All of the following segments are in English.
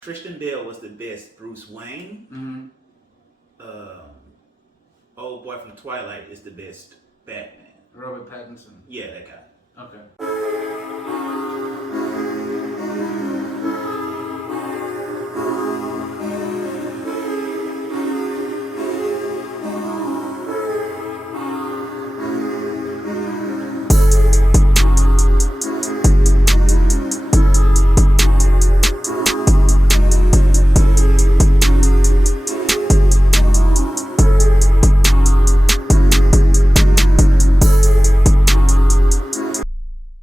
Christian Bale was the best Bruce Wayne. Mm-hmm. Um, Old boy from Twilight is the best Batman. Robert Pattinson. Yeah, that guy. Okay.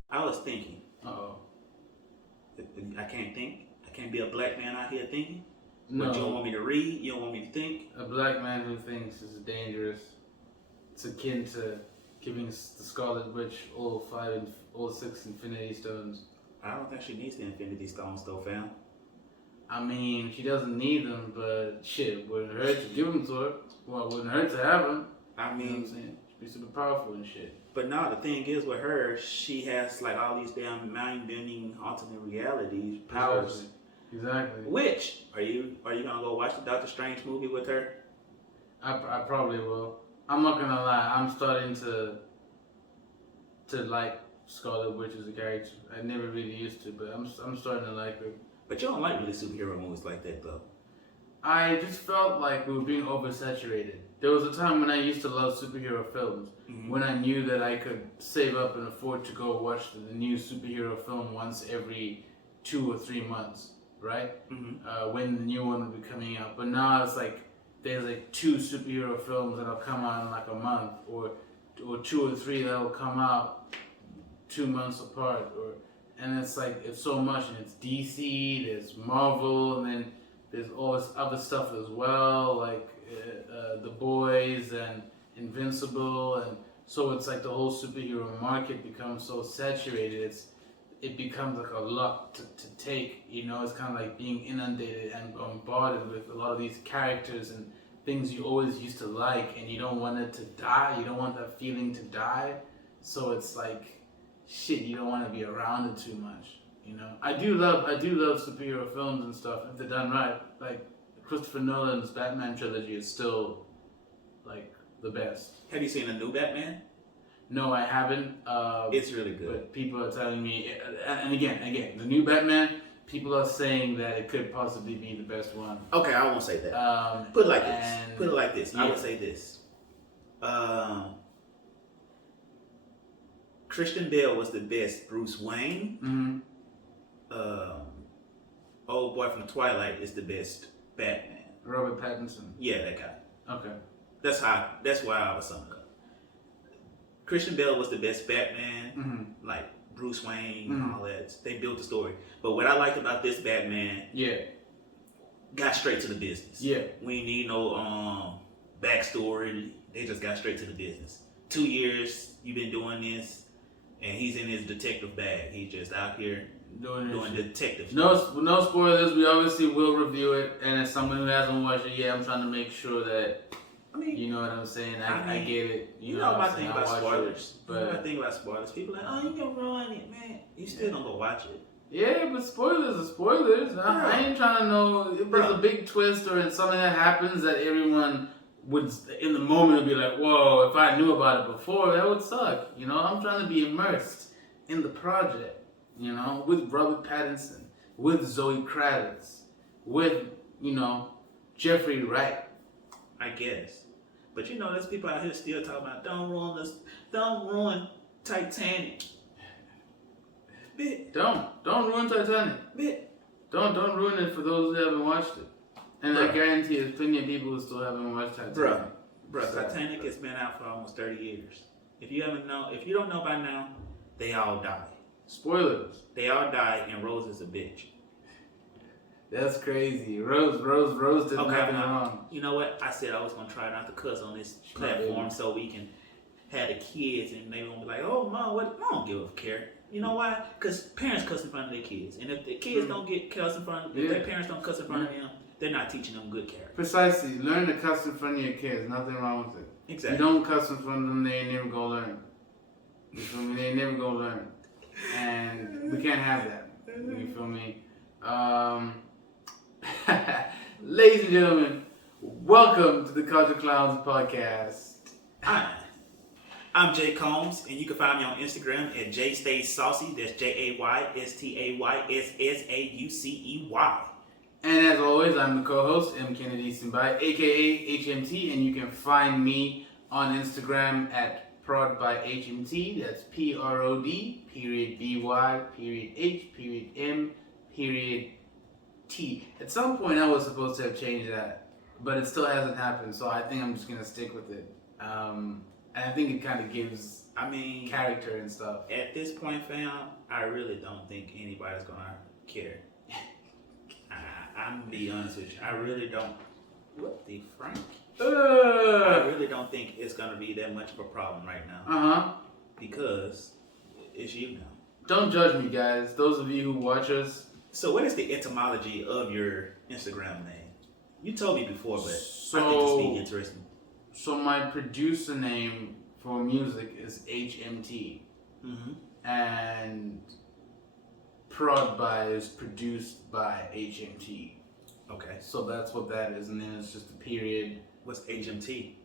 I was thinking. Uh-oh. I can't think. I can't be a black man out here thinking. No. But you don't want me to read. You don't want me to think. A black man who thinks is dangerous. It's akin to giving the Scarlet Witch all 6 Infinity Stones. I don't think she needs the Infinity Stones, though, fam. I mean, she doesn't need them, but shit, wouldn't hurt to give them to her. Well, it wouldn't hurt to have them. I You know what I'm mean, saying? She'd be super powerful and shit. but now the thing is with her, she has like all these damn mind-bending alternate realities powers. Exactly. Which are you gonna go watch the Doctor Strange movie with her? I probably will. I'm not gonna lie. I'm starting to like Scarlet Witch as a character. I never really used to, but I'm starting to like her. But you don't like really superhero movies like that, though. I just felt like we were being oversaturated. There was a time when I used to love superhero films, when I knew that I could save up and afford to go watch the new superhero film once every 2 or 3 months, right? When the new one would be coming out. But now it's like there's like 2 superhero films that'll come out in like a month, or 2 or 3 that'll come out 2 months apart, and it's like it's so much, and it's DC, there's Marvel, and then there's all this other stuff as well, like The Boys and Invincible, and so it's like the whole superhero market becomes so saturated. It becomes like a lot to take, you know. It's kind of like being inundated and bombarded with a lot of these characters and things you always used to like, and you don't want it to die. You don't want that feeling to die. So it's like, shit, you don't want to be around it too much, you know. I do love superhero films and stuff if they're done right. Like Christopher Nolan's Batman trilogy is still like the best. Have you seen the new Batman? No, I haven't. It's really good. But people are telling me, and again, the new Batman, people are saying that it could possibly be the best one. Okay, I won't say that. Put it like this. Yeah. I would say this. Christian Bale was the best Bruce Wayne. Mm-hmm. Old boy from Twilight is the best Batman. Robert Pattinson. Yeah, that guy. Okay. That's why I was summing it up. Christian Bale was the best Batman, like Bruce Wayne and all that. They built the story. But what I liked about this Batman, got straight to the business. Yeah. We ain't need no backstory. They just got straight to the business. 2 years you've been doing this, and he's in his detective bag. He's just out here doing detective stuff. No spoilers. We obviously will review it, and as someone who hasn't watched it yet, I'm trying to make sure that. I mean, you know what I'm saying? I get it. You know my thing about spoilers. But my thing about spoilers. People are like, oh, you can ruin it, man. You still don't go watch it. Yeah, but spoilers are spoilers. I ain't trying to know if there's a big twist or something that happens that everyone would, in the moment, would be like, whoa, if I knew about it before, that would suck. You know, I'm trying to be immersed in the project, you know, with Robert Pattinson, with Zoe Kravitz, with, you know, Jeffrey Wright. I guess. But you know, there's people out here still talking about don't ruin Titanic. Bit. Don't ruin Titanic. Bit. Don't ruin it for those who haven't watched it. And I guarantee there's plenty of people who still haven't watched Titanic. Bruh, Titanic has been out for almost 30 years. If you don't know by now, they all die. Spoilers. They all die, and Rose is a bitch. That's crazy. Rose did nothing wrong. You know what? I said I was gonna try not to cuss on this platform so we can have the kids and they won't be like, oh mom, what? I don't give a care. You know why? Because parents cuss in front of their kids, and if the kids don't get cuss in front of, if their parents don't cuss in front of them, they're not teaching them good character. Precisely. Learn to cuss in front of your kids. Nothing wrong with it. Exactly. You don't cuss in front of them, they ain't never gonna learn. You feel me? They ain't never gonna learn, and we can't have that. You feel me? Ladies and gentlemen, welcome to the Culture Clowns podcast. Hi, I'm Jay Combs, and you can find me on Instagram at JStaySaucy. That's JayStaySaucey. And as always, I'm the co-host, M. Kennedy Simbai, aka HMT, and you can find me on Instagram at ProdByHMT. That's PROD_BY_H_M_T. At some point, I was supposed to have changed that, but it still hasn't happened. So I think I'm just gonna stick with it. And I think it kind of gives, character and stuff. At this point, fam, I really don't think anybody's gonna care. I'm gonna be honest with you. I really don't. What the Frank? I really don't think it's gonna be that much of a problem right now. Because it's you now. Don't judge me, guys. Those of you who watch us. So, what is the etymology of your Instagram name? You told me before, but I think it's be interesting. So my producer name for music is HMT, and Prod By is produced by HMT. Okay. So that's what that is, and then it's just a period. What's HMT?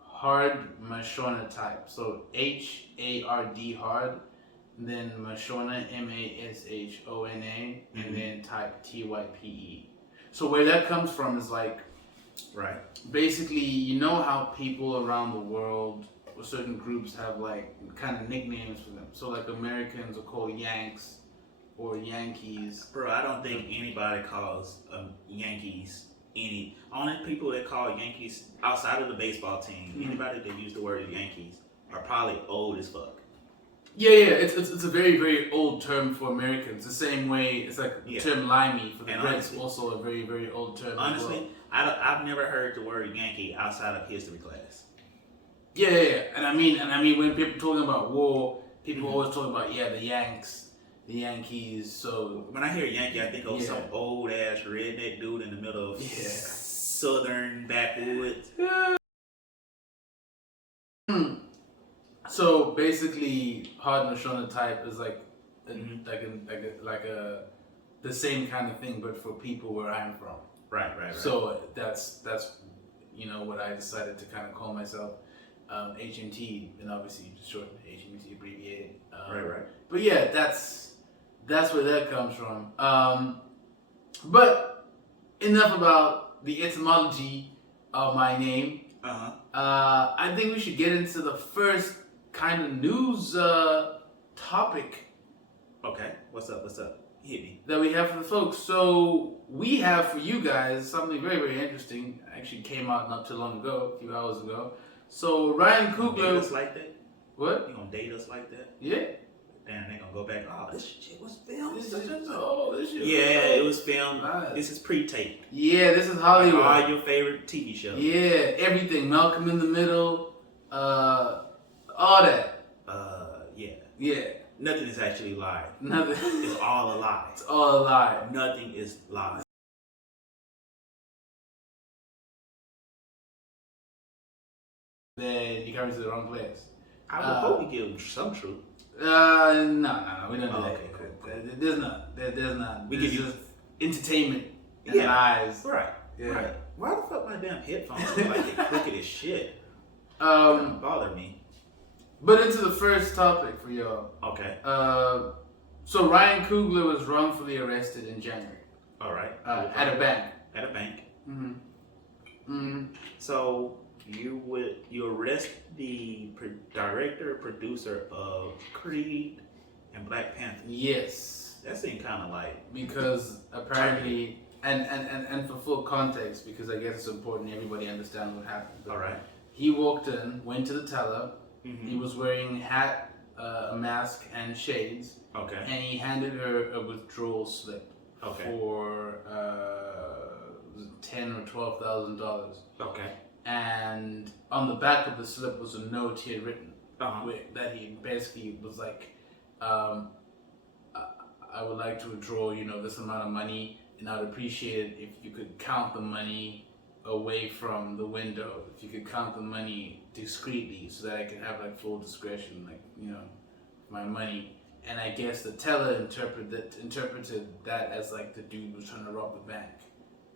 Hard Mashona type. So HARD hard, then Mashona MASHONA, and then type TYPE. So where that comes from is like, right. Basically, you know how people around the world or certain groups have like kind of nicknames for them. So like Americans are called Yanks or Yankees. Bro, I don't think anybody calls Yankees any. Only people that call Yankees outside of the baseball team, anybody that use the word Yankees are probably old as fuck. Yeah, it's a very, very old term for Americans. The same way it's like the term limey for the Brits, also a very, very old term. Honestly, I've never heard the word Yankee outside of history class. Yeah, and I mean when people talking about war, people always talk about the Yanks, the Yankees. So when I hear Yankee, I think of some old ass redneck dude in the middle of southern backwoods. So basically, hard Mashona type is like the same kind of thing, but for people where I'm from. Right. So that's what I decided to kind of call myself, HMT, and obviously just short HMT abbreviated. Right. But yeah, that's where that comes from. But enough about the etymology of my name. I think we should get into the first kind of news topic. Okay, what's up? Hit me. That we have for the folks. So we have for you guys something very, very interesting. Actually came out not too long ago, a few hours ago. So Ryan Coogler. Date us like that? What? You gonna date us like that? Yeah. Damn, they gonna go back. Oh, this shit was filmed. This shit it was filmed. Nice. This is pre-taped. Yeah, this is Hollywood. Like all your favorite TV shows. Yeah, everything. Malcolm in the Middle. All that. Yeah. Nothing is actually live. Nothing. It's all a lie. It's all a lie. Nothing is live. Then you come to the wrong place. I would hope you give them some truth. No, we don't do that. Okay, cool. There's not. We There's give just entertainment and lies. Right. Yeah. Right. Why the fuck my damn headphones look like they crooked as shit? Bother me. But into the first topic for y'all. Okay. So Ryan Coogler was wrongfully arrested in January. All right. At a bank. At a bank. Mm-hmm. So you arrest the director, producer of Creed and Black Panther. Yes. That seemed kind of like because apparently, and for full context, because I guess it's important everybody understand what happened. All right. He walked in, went to the teller. Mm-hmm. He was wearing a hat, a mask, and shades. Okay. And he handed her a withdrawal slip. Okay. For $10,000 or $12,000. Okay. And on the back of the slip was a note he had written that he basically was like, I would like to withdraw, this amount of money, and I'd appreciate it if you could count the money away from the window, if you could count the money discreetly so that I can have like full discretion, my money. and I guess the teller interpreted that as like the dude was trying to rob the bank,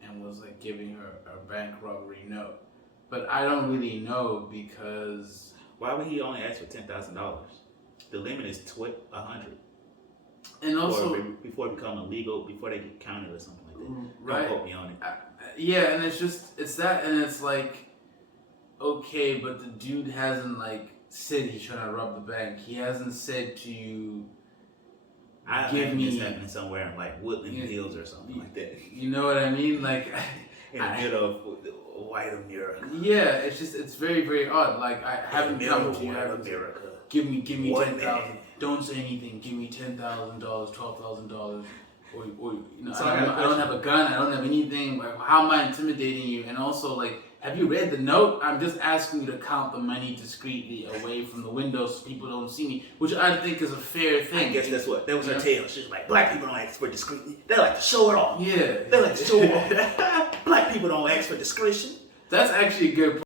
and was like giving her a bank robbery note. But I don't really know because why would he only ask for $10,000? The limit is $100. And also before it become illegal, before they get counted or something like that. Right. Don't quote me on it. Yeah, and it's that, and it's like, okay, but the dude hasn't like said he's trying to rob the bank. He hasn't said to you, give me this happening somewhere in like Woodland Hills or something like that. You know what I mean? Like in the middle of white America. Yeah, it's very, very odd. Like I haven't come to you. America. Give me $10,000. Don't say anything. Give me $10,000, $12,000. Or you know, So I don't have a gun. I don't have anything. Like, how am I intimidating you? And also, like, have you read the note? I'm just asking you to count the money discreetly away from the window so people don't see me, which I think is a fair thing. I guess that was her tale. She's like, black people don't ask for discreetly. They like to show it off. Yeah. They like to show it off. Black people don't ask for discretion. That's actually a good point.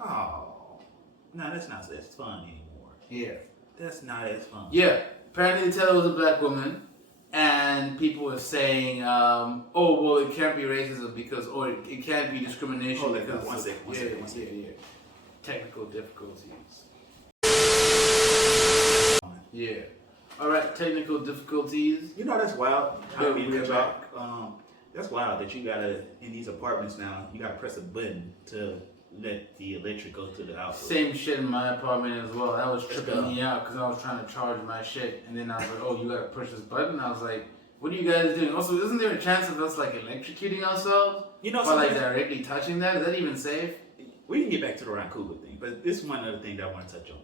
Oh. No, that's not as fun anymore. Yeah. That's not as fun. Yeah. Apparently the teller was a black woman, and people were saying, oh, well, it can't be racism because, or it can't be discrimination because... One second. Yeah. Technical difficulties. Yeah. All right, technical difficulties. You know, that's wild. Yeah, we're back. That's wild that you gotta, in these apartments now, you gotta press a button to let the electric go to the outlet. Same shit in my apartment as well. That was tripping me out because I was trying to charge my shit, and then I was like, "Oh, you gotta push this button." I was like, "What are you guys doing?" Also, isn't there a chance of us like electrocuting ourselves? You know, by like directly touching that? Is that even safe? We can get back to the Ryan Coogler thing, but this is one other thing that I want to touch on.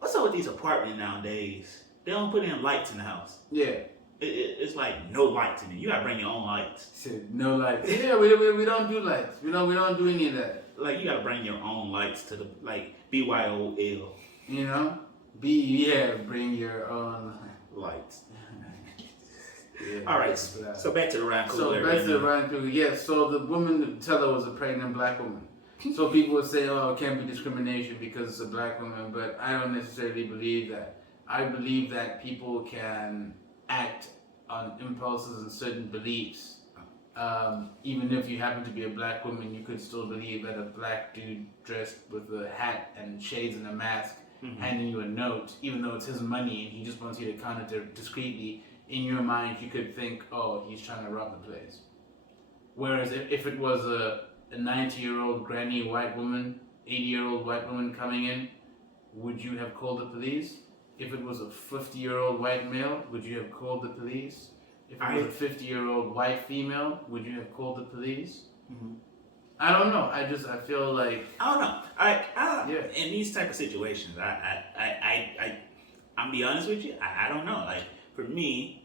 What's up with these apartments nowadays? They don't put in lights in the house. Yeah. It's like no lights in it. You gotta bring your own lights. Said no lights. Yeah, we don't do lights. We don't do any of that. Like you gotta bring your own lights to the like BYOL. You know, bring your own lights. Yeah, all right, so back to the Ryan Coogler. So back to the Ryan Coogler. Yeah. So the woman, the teller, was a pregnant black woman. So people would say, "Oh, it can't be discrimination because it's a black woman," but I don't necessarily believe that. I believe that people can act on impulses and certain beliefs. Even if you happen to be a black woman, you could still believe that a black dude dressed with a hat and shades and a mask handing you a note, even though it's his money and he just wants you to count it discreetly, in your mind you could think, oh, he's trying to rob the place. Whereas if it was a 90-year-old granny white woman, 80-year-old white woman coming in, would you have called the police? If it was a 50-year-old white male, would you have called the police? If it was a 50-year-old white female, would you have called the police? I don't know. I feel like... I don't know. In these type of situations, I'm be honest with you, I don't know. Like, for me,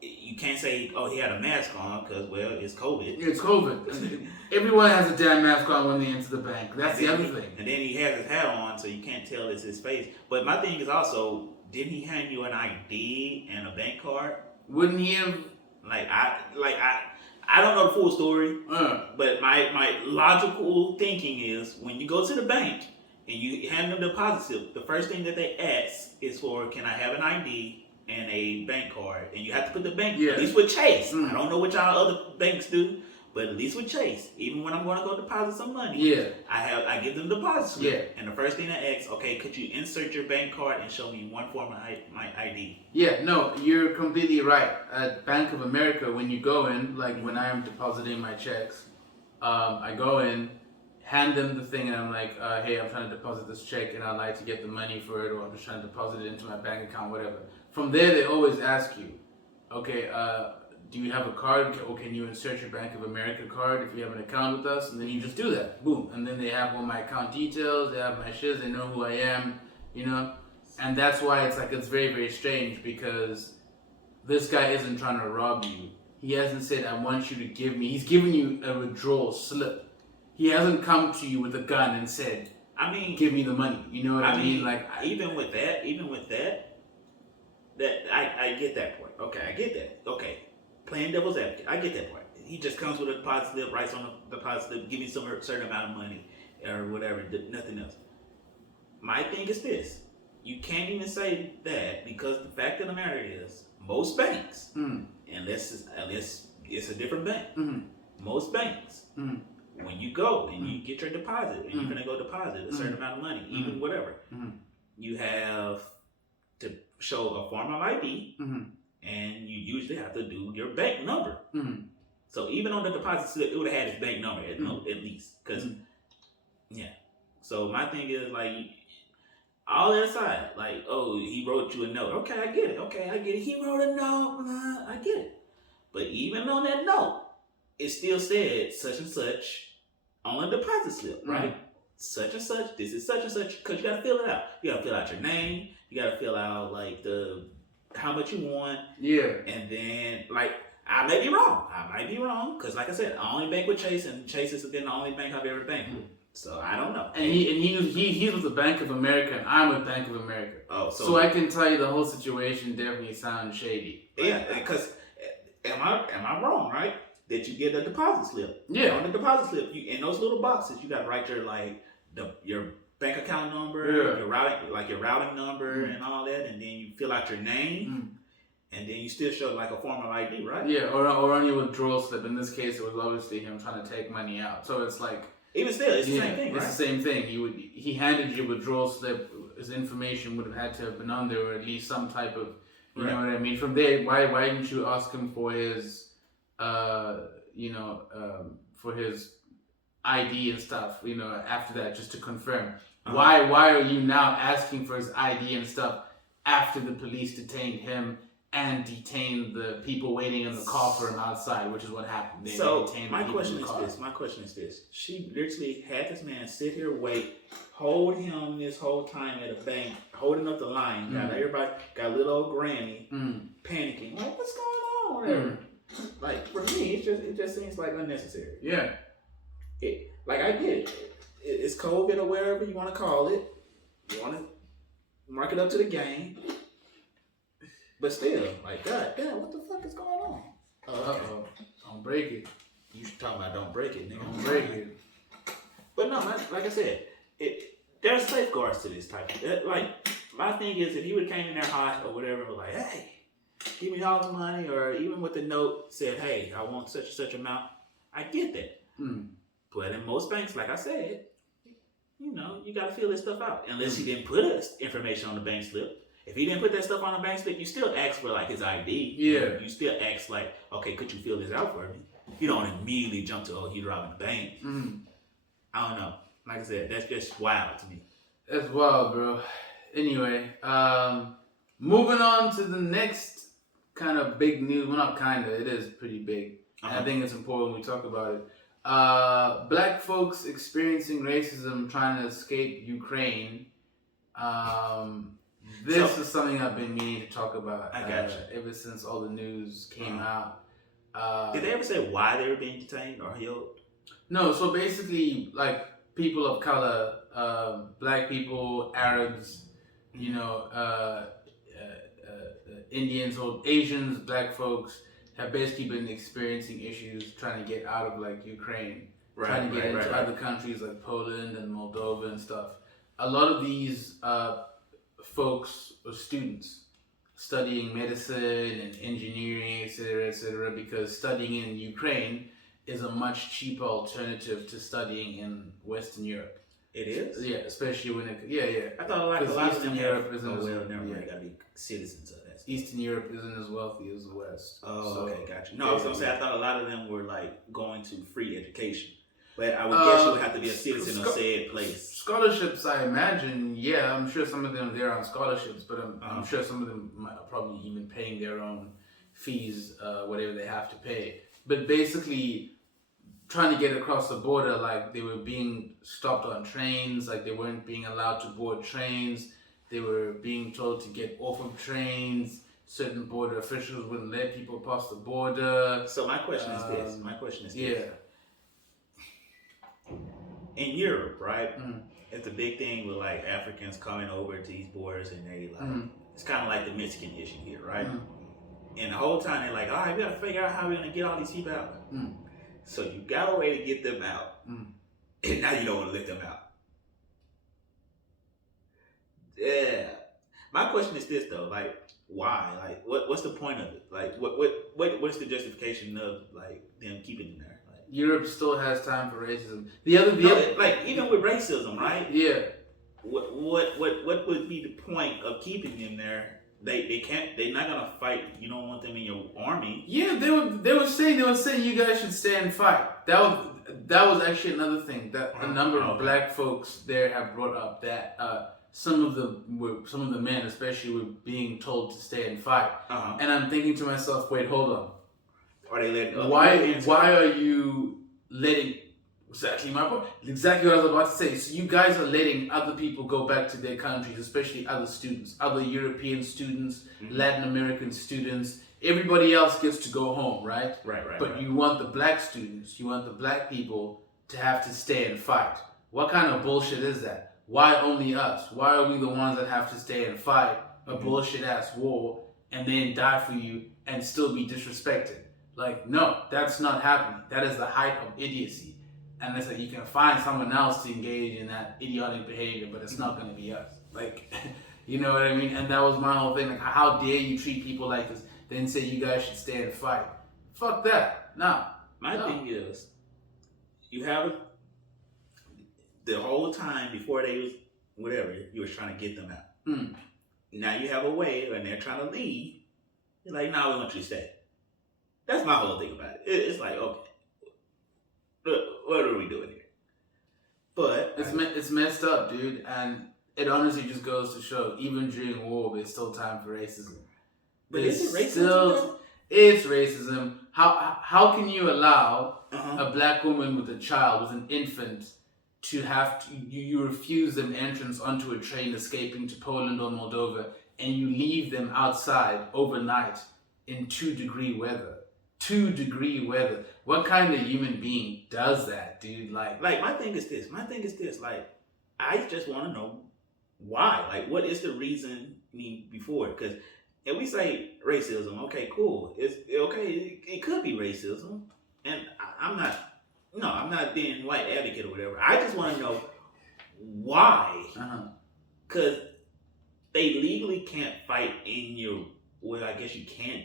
you can't say, oh, he had a mask on because, well, it's COVID. It's COVID. Everyone has a damn mask on when they enter the bank. That's the other thing. And then he has his hat on, so you can't tell it's his face. But my thing is also, didn't he hand you an ID and a bank card? Wouldn't he have? I don't know the full story, but my logical thinking is when you go to the bank and you hand them the deposit slip, the first thing that they ask is for, can I have an ID and a bank card? And you have to put the bank, at least with Chase. I don't know what y'all other banks do, but at least with Chase, even when I'm going to go deposit some money, I give them the deposit slip. And the first thing I ask, okay, could you insert your bank card and show me one form of my ID? Yeah, no, you're completely right. At Bank of America, when you go in, like when I'm depositing my checks, I go in, hand them the thing, and I'm like, hey, I'm trying to deposit this check, and I'd like to get the money for it, or I'm just trying to deposit it into my bank account, whatever. From there, they always ask you, okay, do you have a card, or can you insert your Bank of America card if you have an account with us? And then you just do that, boom. And then they have all my account details, they have my shiz, they know who I am, you know? And that's why it's like, it's very, very strange, because this guy isn't trying to rob you. He hasn't said, I want you to give me, he's giving you a withdrawal slip. He hasn't come to you with a gun and said, I mean, give me the money. You know what I mean? Like even with that, that I get that point. Okay, I get that. Okay, playing devil's advocate, I get that point. He just comes with a deposit slip, writes on the deposit slip, give me some certain amount of money or whatever, nothing else. My thing is this: you can't even say that because the fact of the matter is, most banks, unless it's a different bank, most banks, when you go and you get your deposit and you're gonna go deposit a certain amount of money, even whatever, you have to show a form of ID, and you usually have to do your bank number. So even on the deposit slip, it would have had his bank number at least, because yeah. So my thing is like, all that aside, like, oh, he wrote you a note. Okay, I get it. He wrote a note. I get it. But even on that note, it still said such and such on the deposit slip, right? Such and such. This is such and such. Because you got to fill it out. You got to fill out your name. You got to fill out like how much you want. Yeah. And then like, I might be wrong. Because like I said, I only bank with Chase, and Chase has been the only bank I've ever banked with. So I don't know. And he's with the Bank of America, and I'm with Bank of America. Oh, so I can tell you the whole situation definitely sounds shady. Yeah, because am I wrong, right? That you get a deposit slip. Yeah. On the deposit slip, you in those little boxes, you got to write your your bank account number, your routing number, and all that, and then you fill out your name, and then you still show like a form of ID, right? Yeah, or on your withdrawal slip. In this case, it was obviously him trying to take money out. So it's like. Even still, it's the same thing, right? It's the same thing. He handed you a withdrawal slip. His information would have had to have been on there, or at least some type of, you know what I mean. From there, why didn't you ask him for his, for his ID and stuff? You know, after that, just to confirm. Why are you now asking for his ID and stuff after the police detained him and detained the people waiting in the car for him outside, which is what happened. My question is this. She literally had this man sit here, wait, hold him this whole time at a bank, holding up the line. Got everybody, got little old granny panicking. Like, what's going on there? Like, for me, it just seems like unnecessary. Yeah. I get it. It's COVID or whatever you want to call it. You want to mark it up to the game. But still, like, God damn, what the fuck is going on? Uh-oh. Don't break it. You should talk about don't break it, nigga. Don't break it. But no, like I said, there's safeguards to this type of, like, my thing is, if he would have came in there hot or whatever, like, hey, give me all the money, or even with the note said, hey, I want such and such amount, I get that. But in most banks, like I said, you know, you got to fill this stuff out. Unless he didn't put information on the bank slip. If he didn't put that stuff on the bank slip, you still ask for like his ID. Yeah. You still ask like, okay, could you fill this out for me? You don't immediately jump to, oh, he's robbing the bank. I don't know. Like I said, that's just wild to me. That's wild, bro. Anyway, moving on to the next kind of big news. Well, not kind of. It is pretty big. And I think it's important we talk about it. Black folks experiencing racism trying to escape Ukraine. This is something I've been meaning to talk about. I got you. Ever since all the news came out. Did they ever say why they were being detained or held? No, so basically, like, people of color, black people, Arabs, you know, Indians or Asians, black folks, have basically been experiencing issues trying to get out of, like, Ukraine. Trying to get into other countries like Poland and Moldova and stuff. A lot of these folks or students studying medicine and engineering, etc., because studying in Ukraine is a much cheaper alternative to studying in Western Europe. It is? Yeah, especially when it... I thought like a lot of Eastern them Europe isn't as... they gotta be citizens of that. Eastern Europe isn't as wealthy as the West. Oh, so, okay, gotcha. No, I was gonna say I thought a lot of them were like going to free education. But I would guess you would have to be a citizen of said place. Scholarships, I imagine, yeah. I'm sure some of them they're on scholarships, but I'm sure some of them are probably even paying their own fees, whatever they have to pay. But basically, trying to get across the border, like they were being stopped on trains, like they weren't being allowed to board trains. They were being told to get off of trains. Certain border officials wouldn't let people pass the border. So my question is this. Yeah. In Europe, right? it's a big thing with like Africans coming over to these borders, and they like it's kind of like the Mexican issue here, right? And the whole time they're like, all right, we gotta figure out how we're gonna get all these people out. So you got a way to get them out, and now you don't want to let them out. Yeah. My question is this though, like, why? Like, what's the point of it? Like, what's the justification of like them keeping them there? Like, Europe still has time for racism. Like even with racism, right? Yeah. What would be the point of keeping them there? They can't. They're not gonna fight. You don't want them in your army. Yeah, they were saying you guys should stay and fight. That was actually another thing that a number of black folks there have brought up, that some of the men especially were being told to stay and fight. And I'm thinking to myself, wait, hold on. Are they letting? Why are you letting? Exactly my point. Exactly what I was about to say. So you guys are letting other people go back to their countries, especially other students, other European students, Latin American students. Everybody else gets to go home, right? Right. But you want the black students, you want the black people to have to stay and fight. What kind of bullshit is that? Why only us? Why are we the ones that have to stay and fight a bullshit ass war and then die for you and still be disrespected? Like, no, that's not happening. That is the height of idiocy. And it's like you can find someone else to engage in that idiotic behavior, but it's not going to be us. Like, you know what I mean? And that was my whole thing. Like, how dare you treat people like this? Then say you guys should stay and fight. Fuck that. No. My thing is, you have the whole time before they was whatever you was trying to get them out. Now you have a way, and they're trying to leave. You're like, no, we want you to stay. That's my whole thing about it. It's like, okay. What are we doing here? But it's messed up, dude, and it honestly just goes to show, even during war, there's still time for racism. But is it racism? It's racism. How can you allow a black woman with a child, with an infant, to have to you refuse them entrance onto a train escaping to Poland or Moldova, and you leave them outside overnight in 2-degree weather? 2-degree weather. What kind of human being does that, dude? Like my thing is this. Like, I just want to know why. Like, what is the reason? Before, because if we say racism, okay, cool. It's okay. It could be racism, and I'm not being white advocate or whatever. I just want to know why. Because they legally can't fight in your. Well, I guess you can't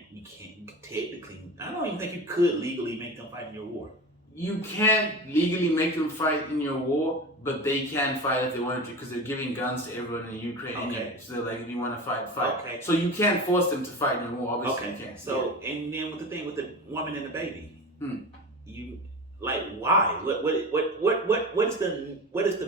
technically. I don't even think you could legally make them fight in your war. You can't legally make them fight in your war, but they can fight if they wanted to, because they're giving guns to everyone in Ukraine. Okay. So they're like, if you want to fight. Okay. So you can't force them to fight in your war. Obviously, you can't. So, and then with the thing with the woman and the baby, you like why? What is the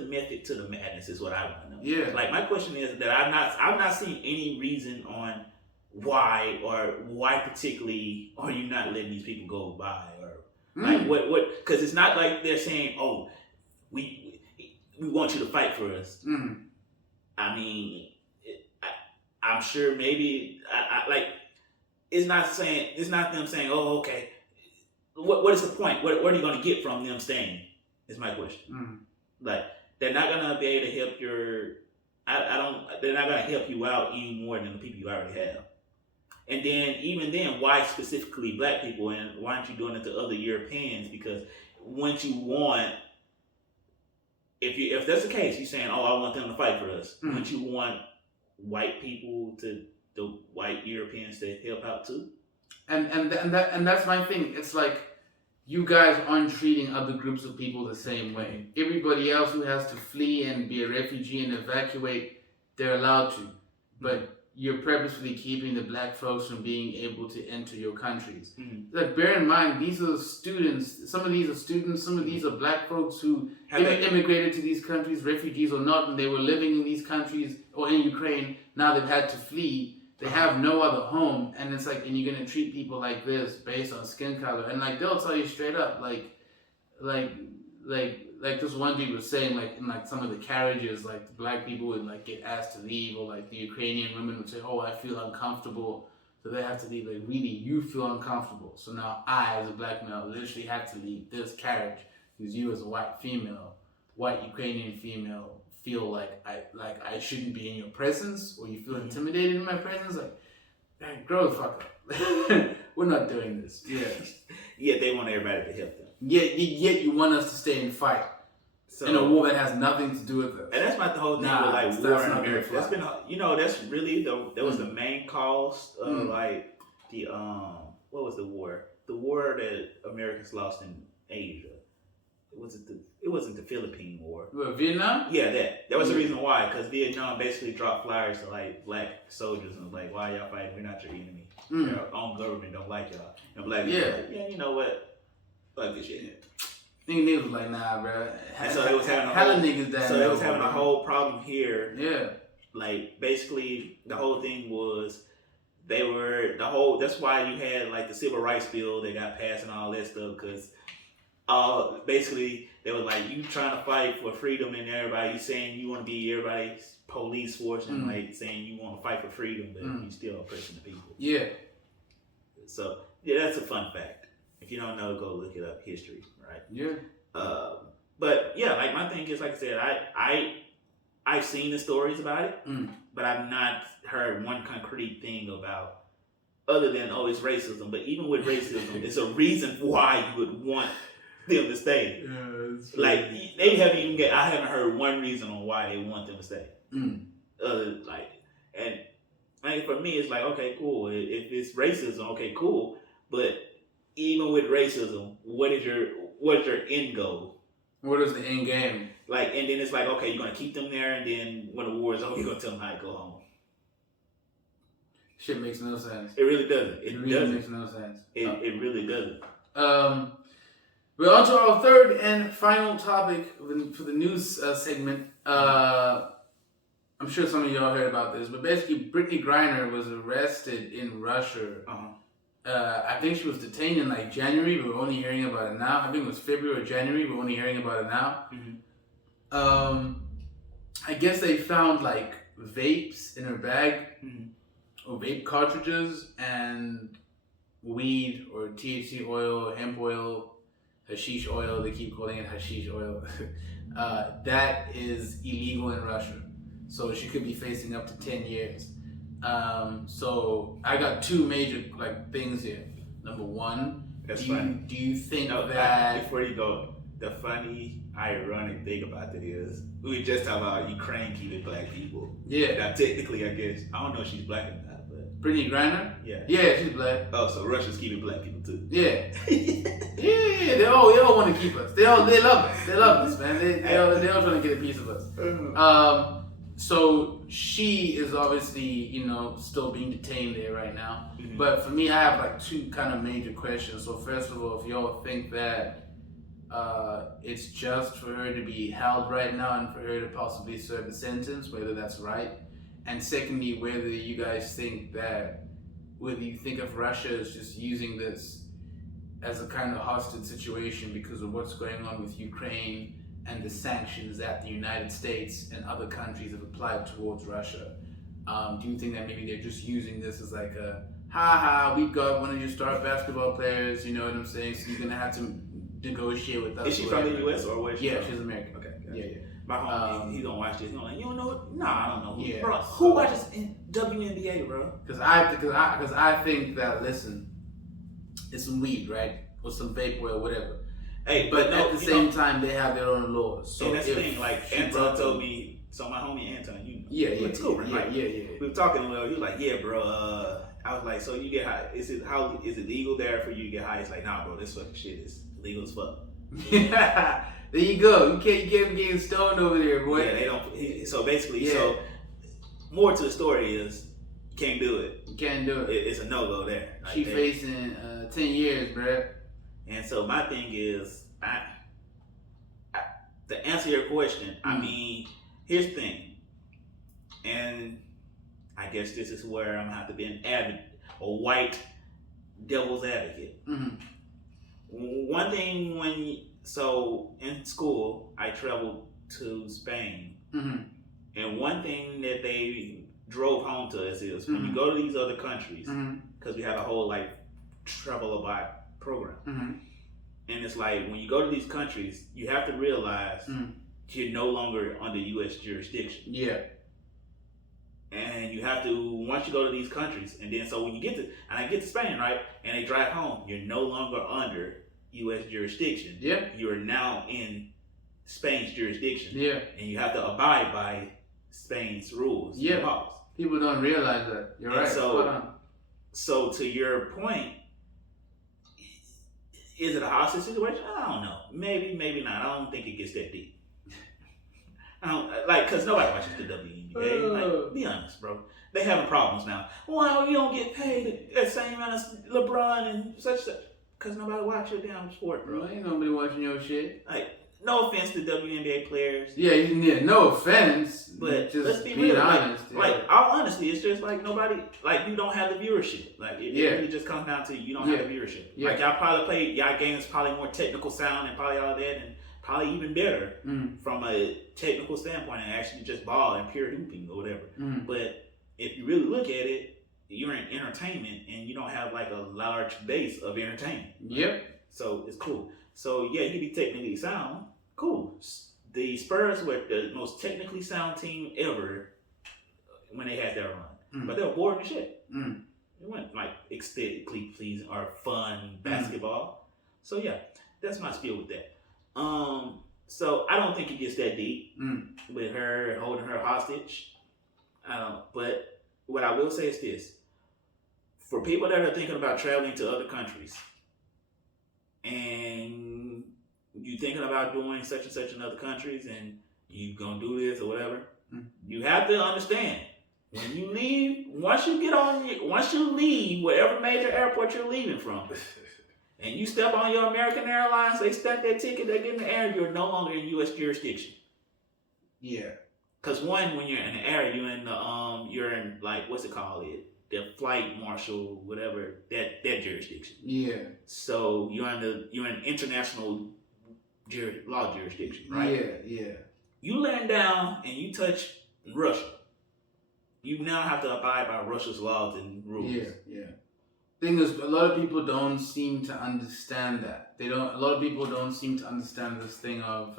method to the madness? Is what I want to know. Yeah. Like my question is that I'm not seeing any reason on why particularly are you not letting these people go by, or like what because it's not like they're saying, oh, we want you to fight for us. I mean, I'm sure maybe I like it's not them saying, oh, okay, what is the point, what are you going to get from them staying, is my question. Like, they're not going to be able to help they're not going to help you out any more than the people you already have. And then, even then, why specifically black people, and why aren't you doing it to other Europeans? Because once you want, if that's the case, you're saying, oh, I want them to fight for us. Once you want white people the white Europeans to help out too. And that's my thing. It's like, you guys aren't treating other groups of people the same way. Everybody else who has to flee and be a refugee and evacuate, they're allowed to. But you're purposefully keeping the black folks from being able to enter your countries. Like, bear in mind, these are students. Some of these are students. Some of these are black folks who immigrated to these countries, refugees or not, and they were living in these countries or in Ukraine. Now they've had to flee. They have no other home, and it's like, and you're gonna treat people like this based on skin color, and like they'll tell you straight up, like this one dude was saying, like, in like some of the carriages, like the black people would like get asked to leave, or like the Ukrainian women would say, oh, I feel uncomfortable, so they have to leave. Like, really, you feel uncomfortable, so now I, as a black male, literally have to leave this carriage because you, as a white female, white Ukrainian female, feel like I shouldn't be in your presence, or you feel intimidated in my presence, like, man, grow the fuck up. We're not doing this. Yeah. Yeah, they want everybody to help them. Yet you want us to stay and fight in a war that has nothing to do with us. And that's not the whole thing with like war in America. That's been, that's really that was the main cause of like the what was the war? The war that Americans lost in Asia. It wasn't the Philippine War. What, Vietnam? Yeah, that was the reason why. Because Vietnam basically dropped flyers to like black soldiers and was like, why y'all fighting? We're not your enemy. Your own government don't like y'all. And black people were like, yeah, you know what? Fuck this shit. Niggas was like, nah, bro. And so it was having a whole problem here. Yeah. Like basically the whole thing was that's why you had like the civil rights bill that got passed and all that stuff, because basically they were like, you trying to fight for freedom and everybody, you saying you want to be everybody's police force and like saying you want to fight for freedom, but you still oppressing the people. Yeah. So yeah, that's a fun fact. If you don't know, go look it up. History, right? Yeah. But yeah, like my thing is, like I said, I've seen the stories about it, but I've not heard one concrete thing about, other than it's racism. But even with racism, it's a reason why you would want them to stay. Yeah, like I haven't heard one reason on why they want them to stay. And for me, it's like, okay, cool. If it's racism, okay, cool. But even with racism, what is your end goal? What is the end game? Like, and then it's like, okay, you're gonna keep them there, and then when the war is over, you're gonna tell them how to go home. Shit makes no sense. It really doesn't. It really makes no sense. It really doesn't. We're on to our third and final topic for the news segment. I'm sure some of y'all heard about this, but basically, Brittney Griner was arrested in Russia. I think she was detained in like January, but we're only hearing about it now. I think it was February or January, we're only hearing about it now. I guess they found like vapes in her bag, or vape cartridges, and weed or THC oil, hemp oil, hashish oil. They keep calling it hashish oil. That is illegal in Russia, so she could be facing up to 10 years. So I got two major things here. Number one, do you think that before you go, the funny, ironic thing about it is we just talking about Ukraine keeping black people. Yeah. Now technically, I guess I don't know if she's black or not, but Brittney Griner. Yeah. Yeah, she's black. Oh, so Russia's keeping black people too. Yeah. Yeah. They all want to keep us. They love us. They love us, man. They all trying to get a piece of us. So she is obviously, still being detained there right now. But for me, I have two kind of major questions. So first of all, if y'all think that it's just for her to be held right now and for her to possibly serve a sentence, whether that's right. And secondly, whether you think of Russia as just using this as a kind of hostage situation because of what's going on with Ukraine and the sanctions that the United States and other countries have applied towards Russia. Do you think that maybe they're just using this as like a, we got one of your star basketball players, you know what I'm saying? So you're going to have to negotiate with us. Is she from the U.S. or where is she from? She's American. Okay. Yeah. My homie, he don't watch this. He's like, you don't know it? No, I don't know. Yeah. Bro, who watches WNBA, bro? Because I think that, listen, it's some weed, right? Or some vape oil, whatever. Hey, but at the same time, they have their own laws. So and that's the thing. Like Anton told me. So my homie Anton, it's cool, right? Yeah. We were talking a little. He was like, "Yeah, bro." I was like, "So you get high? Is it legal there for you to get high?" He's like, "Nah, bro. This fucking shit is illegal as fuck." Yeah. There you go. You can't be getting stoned over there, boy. Yeah, they don't. So basically, so more to the story is you can't do it. You can't do it. It's a no go there. Like she facing 10 years, bro. And so my thing is, to answer your question, I mean, here's the thing, and I guess this is where I'm gonna have to be a white devil's advocate. One thing so in school, I traveled to Spain, and one thing that they drove home to us is when you go to these other countries, because we have a whole travel abroad program, and it's like when you go to these countries, you have to realize you're no longer under U.S. jurisdiction. Yeah. And you have to, once you go to these countries, and then so when you get to, and I get to Spain, right, and they drive home, you're no longer under U.S. jurisdiction. Yeah. You are now in Spain's jurisdiction. Yeah. And you have to abide by Spain's rules. Yeah. And laws. People don't realize that. You're And right. So to your point, is it a hostage situation? I don't know. Maybe, maybe not. I don't think it gets that deep. I don't because nobody watches the WNBA. Like, be honest, bro. They having problems now. Why you don't get paid the same amount as LeBron and such? Because nobody watch your damn sport, bro. Ain't nobody watching your shit. Like, no offense to WNBA players. Yeah, no offense. But just let's be being real. honest. Like, all honesty, it's just like nobody, like, you don't have the viewership. Like, it really just comes down to you don't have the viewership. Yeah. Like, y'all probably play, y'all games probably more technical sound and probably all that, and probably even better from a technical standpoint and actually just ball and pure hooping or whatever. But if you really look at it, you're in entertainment and you don't have like a large base of entertainment. Yep. So it's cool. So yeah, you can be technically sound. Cool. The Spurs were the most technically sound team ever when they had their run. But they were boring as shit. It wasn't like aesthetically pleasing or fun basketball. So yeah, that's my spiel with that. So I don't think it gets that deep with her holding her hostage. But what I will say is this: for people that are thinking about traveling to other countries, and you thinking about doing such and such in other countries, and you gonna do this or whatever, you have to understand when you leave. Once you leave whatever major airport you're leaving from. And you step on your American Airlines, they stamp that ticket, they get in the air, you're no longer in U.S. jurisdiction. Yeah. Because one, when you're in the air, you're in like, what's it called? The flight marshal, whatever, that jurisdiction. Yeah. So you're in international law jurisdiction, right? Yeah. You land down and you touch Russia. You now have to abide by Russia's laws and rules. Yeah. Thing is, a lot of people don't seem to understand that. A lot of people don't seem to understand this thing of,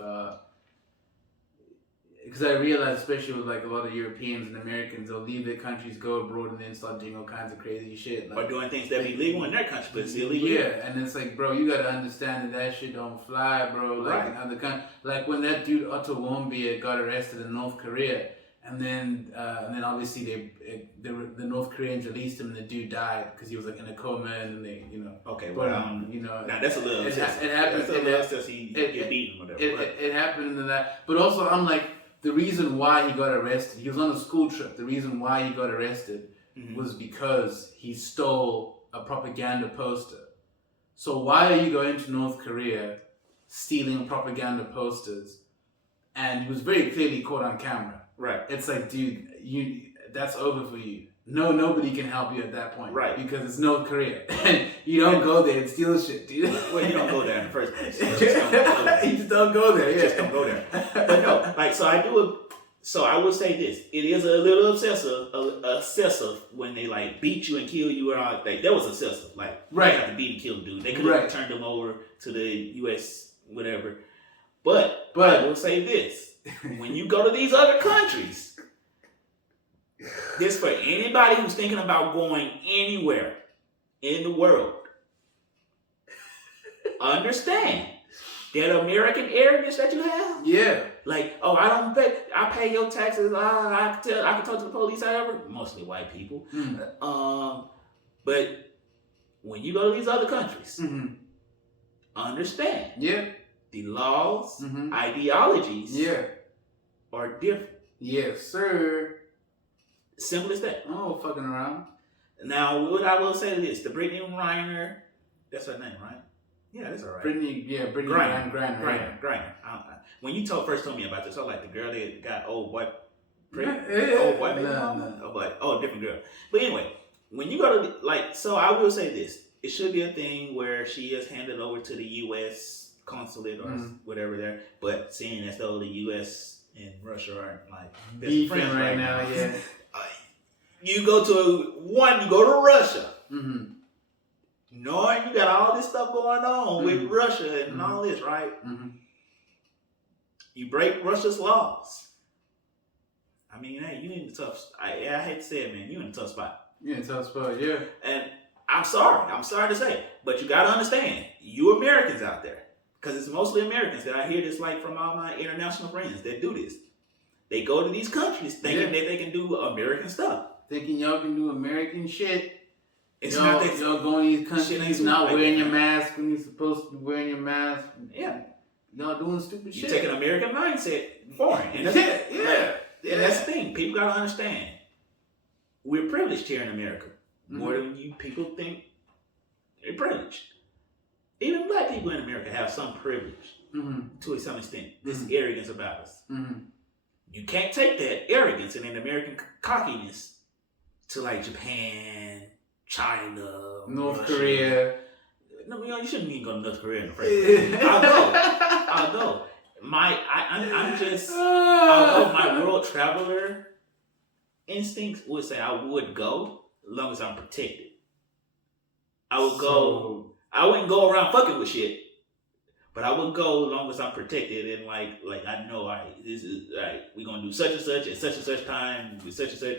because I realize, especially with like a lot of Europeans and Americans, they'll leave their countries, go abroad, and then start doing all kinds of crazy shit. Like, or doing things that be legal in their country, but it's illegal. Yeah, and it's like, bro, you gotta understand that shit don't fly, bro. Like in other countries, like when that dude Otto Warmbier got arrested in North Korea. And then obviously the North Koreans released him, and the dude died because he was like in a coma, and they, Okay, well, now that's a little. It happened. He get beaten or whatever. It happened to that, but also I'm like, the reason why he got arrested, he was on a school trip. The reason why he got arrested was because he stole a propaganda poster. So why are you going to North Korea stealing propaganda posters? And he was very clearly caught on camera. Right. It's like, dude, that's over for you. Nobody can help you at that point. Right. Because it's North Korea. You don't go there and steal shit, dude. Well, you don't go there in the first place. You just don't go there. You just don't go there. But no, like, so I would say this. It is a little excessive when they like beat you and kill you. Like, that was excessive. Like, right. They have to beat and kill the dude. They could have turned him over to the U.S. whatever. But I will say this. When you go to these other countries, this for anybody who's thinking about going anywhere in the world, understand that American arrogance that you have. Yeah. Like, oh, I pay your taxes. I can talk to the police, however. Mostly white people. But when you go to these other countries, understand. Yeah. The laws, ideologies, are different. Yes, sir. Simple as that. Oh, fucking around. Now, what I will say is the Brittney Griner, that's her name, right? Yeah, that's all right. Brittney Griner. When you first told me about this, I was like, the girl that got old white baby mama? I was like, oh, different girl. But anyway, when you go to, so I will say this. It should be a thing where she is handed over to the U.S. consulate or whatever there, but seeing as though the U.S. and Russia are like best friends right now, yeah. You go to Russia, knowing you got all this stuff going on with Russia and all this, right? You break Russia's laws. I mean, hey, you in a tough. I hate to say it, man. You in a tough spot. Yeah, in a tough spot. Yeah. And I'm sorry to say, but you gotta understand, you Americans out there, because it's mostly Americans that I hear this like from all my international friends that do this. They go to these countries thinking that they can do American stuff. Thinking y'all can do American shit. It's y'all, not that y'all going to these countries not like wearing your mask when you're supposed to be wearing your mask. Yeah. Y'all doing stupid shit. You take an American mindset foreign. And that's, And that's the thing. People gotta understand. We're privileged here in America. More than you people think they're privileged. Even black people in America have some privilege to some extent. This arrogance about us. You can't take that arrogance and an American cockiness to like Japan, China, North Russia. Korea. No, you shouldn't even go to North Korea in the first place. I'll go. Although my world traveler instincts would say I would go as long as I'm protected. I would go. I wouldn't go around fucking with shit, but I would go as long as I'm protected and like I know this is we're gonna do such and such at such and such time with such and such.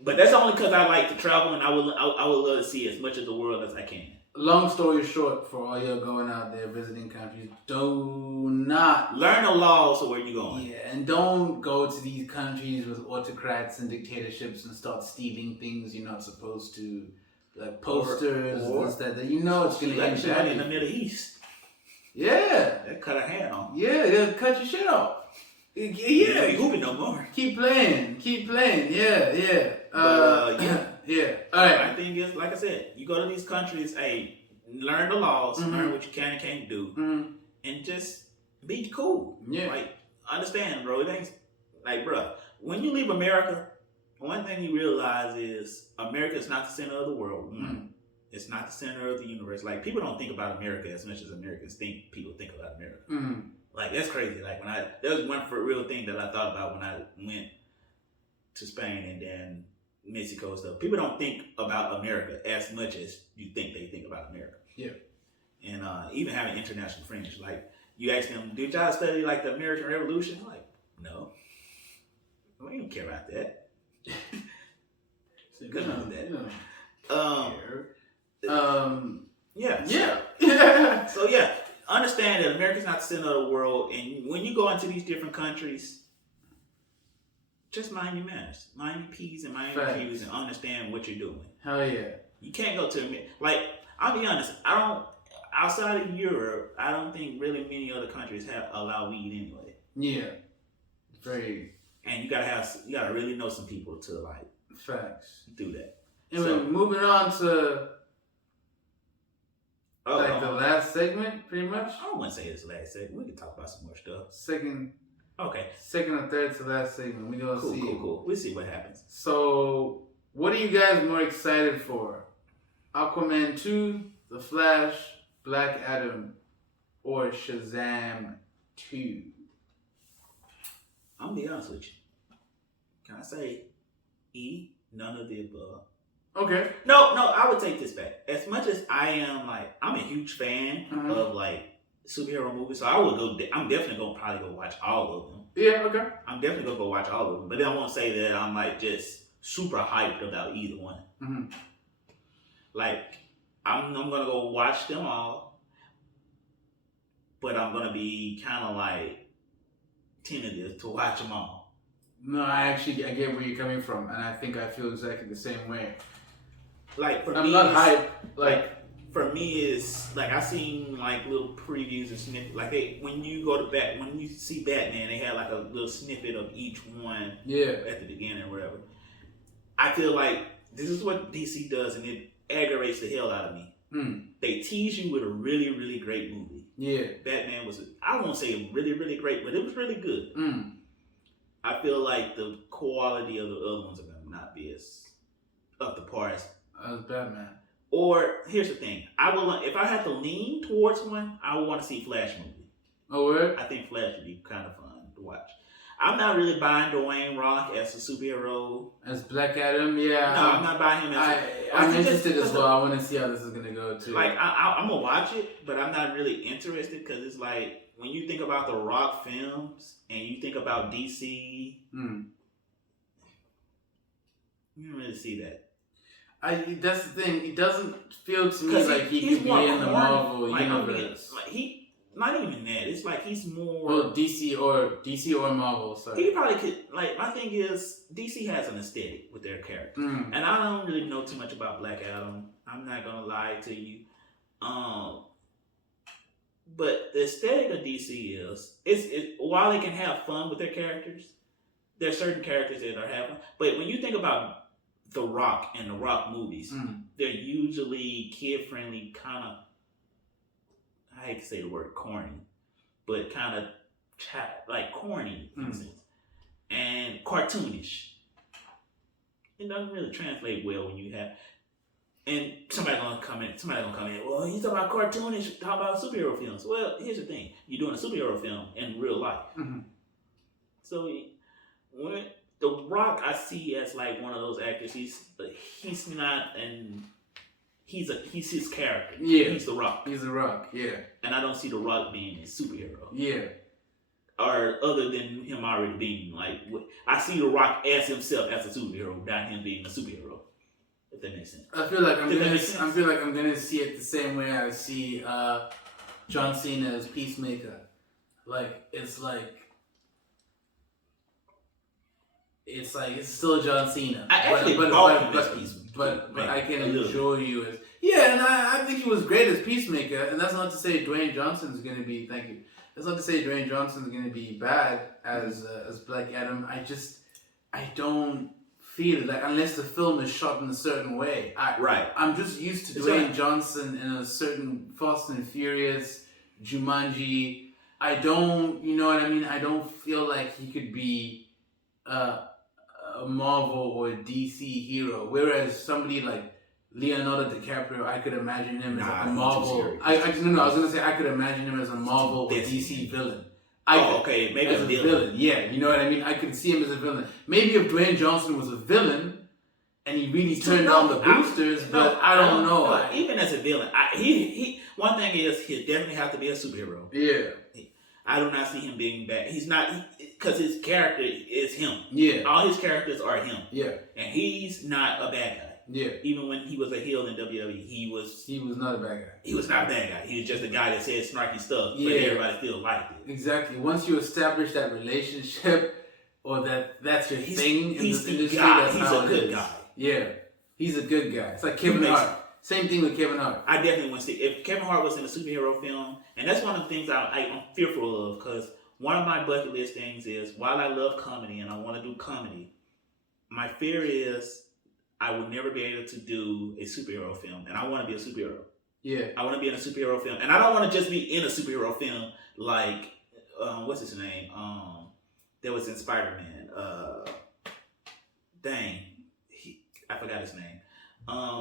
But that's only because I like to travel and I would love to see as much of the world as I can. Long story short, for all y'all going out there visiting countries, do not learn the laws of where you're going. Yeah, and don't go to these countries with autocrats and dictatorships and start stealing things you're not supposed to, like posters, this, that. You know it's gonna end badly. In the Middle East. Yeah, they cut a hand off. Yeah, they'll cut your shit off. Yeah, you ain't hooping no more. Keep playing. Yeah. Yeah. All right. My thing is, like I said, you go to these countries, learn the laws, learn what you can and can't do, and just be cool. Yeah. Like, understand, bro. It ain't like, bro. When you leave America, one thing you realize is America is not the center of the world. It's not the center of the universe. Like, people don't think about America as much as Americans think people think about America. Like, that's crazy. Like, there was one for real thing that I thought about when I went to Spain and then Mexico and stuff. People don't think about America as much as you think they think about America. Yeah. And even having international friends, like, you ask them, did y'all study like the American Revolution? I'm like, no. We don't care about that. Good enough with that. Yeah. So yeah, understand that America's not the center of the world, and when you go into these different countries, just mind your manners, mind your P's and mind your Q's, and understand what you're doing. Hell yeah. You can't go to like, I'll be honest, I don't. Outside of Europe, I don't think really many other countries allow weed anyway. Yeah. Very. And you gotta really know some people to like. Facts. Do that. Anyway, moving on to the last segment, pretty much. I don't want to say this last segment. We can talk about some more stuff. Second or third to last segment. We gonna see. Cool. We'll see what happens. So, what are you guys more excited for? Aquaman 2, The Flash, Black Adam, or Shazam 2? I'm gonna be honest with you. Can I say none of the above? Okay. No, I would take this back. As much as I am like, I'm a huge fan of like superhero movies, so I'm definitely gonna probably go watch all of them. Yeah, okay. I'm definitely gonna go watch all of them, but then I won't say that I'm like just super hyped about either one. Like, I'm gonna go watch them all, but I'm gonna be kind of like tentative to watch them all. No, I get where you're coming from, and I think I feel exactly the same way. Like, for I'm me, not hyped. Like, for me, it's like I seen like little previews and snippets. Like when you see Batman, they had like a little snippet of each one. Yeah. At the beginning or whatever. I feel like this is what DC does, and it aggravates the hell out of me. They tease you with a really, really great movie. Yeah. Batman was, I won't say really, really great, but it was really good. I feel like the quality of the other ones are going to not be as up to par as Batman. Or, here's the thing. If I had to lean towards one, I would want to see Flash movie. Oh, where? I think Flash would be kind of fun to watch. I'm not really buying Dwayne Rock as a superhero. As Black Adam, yeah. No, I'm not buying him as. I'm interested as well. I want to see how this is gonna go too. Like I'm gonna watch it, but I'm not really interested because it's like when you think about the Rock films and you think about DC, you don't really see that. That's the thing. It doesn't feel to me like he could be in the Marvel universe. Not even that. It's like he's more. Well, DC or Marvel. Sorry. He probably could. Like my thing is, DC has an aesthetic with their characters, and I don't really know too much about Black Adam. I'm not gonna lie to you. But the aesthetic of DC is while they can have fun with their characters, there are certain characters that are having. But when you think about The Rock and The Rock movies, they're usually kid friendly, kind of. I hate to say the word corny, but kind of like corny in a sense, and cartoonish. It doesn't really translate well when you have. And somebody's gonna come in. Well, he's talking about cartoonish. How about superhero films? Well, here's the thing: you're doing a superhero film in real life. So when The Rock, I see as like one of those actors. He's not and. He's his character. Yeah. He's The Rock. He's The Rock, yeah. And I don't see The Rock being a superhero. Yeah. Or other than him already being like, I see The Rock as himself as a superhero without him being a superhero. If that makes sense. I feel like I'm gonna see it the same way I see John Cena as Peacemaker. Like it's still John Cena. I actually bought him as Peacemaker. But I can enjoy you as and I think he was great as Peacemaker, and that's not to say Dwayne Johnson's gonna be that's not to say Dwayne Johnson's gonna be bad as Black Adam. I don't feel it, like unless the film is shot in a certain way. I'm just used to Dwayne Johnson in a certain Fast and Furious, Jumanji. I don't, you know what I mean? I don't feel like he could be a Marvel or a DC hero, whereas somebody like Leonardo DiCaprio, I could imagine him as a Marvel. I was gonna say I could imagine him as a Marvel or DC villain. Maybe as a villain. Yeah, you know what I mean. I could see him as a villain. Maybe if Dwayne Johnson was a villain and he really turned on the boosters, but I don't know. Even as a villain, he one thing is he definitely have to be a superhero. Yeah. I do not see him being bad. He's not, because his character is him. Yeah. All his characters are him. Yeah. And he's not a bad guy. Yeah. Even when he was a heel in WWE, he was not a bad guy. He was not a bad guy. He was just a guy that said snarky stuff, but everybody still liked it. Exactly. Once you establish that relationship, or that's your thing in this industry, that's he's a good guy. Yeah. He's a good guy. It's like Kevin Hart. Same thing with Kevin Hart. I definitely want to see if Kevin Hart was in a superhero film, and that's one of the things I'm fearful of, because one of my bucket list things is, while I love comedy and I want to do comedy, my fear is I will never be able to do a superhero film, and I want to be a superhero. Yeah. I want to be in a superhero film, and I don't want to just be in a superhero film like what's his name? That was in Spider-Man. I forgot his name.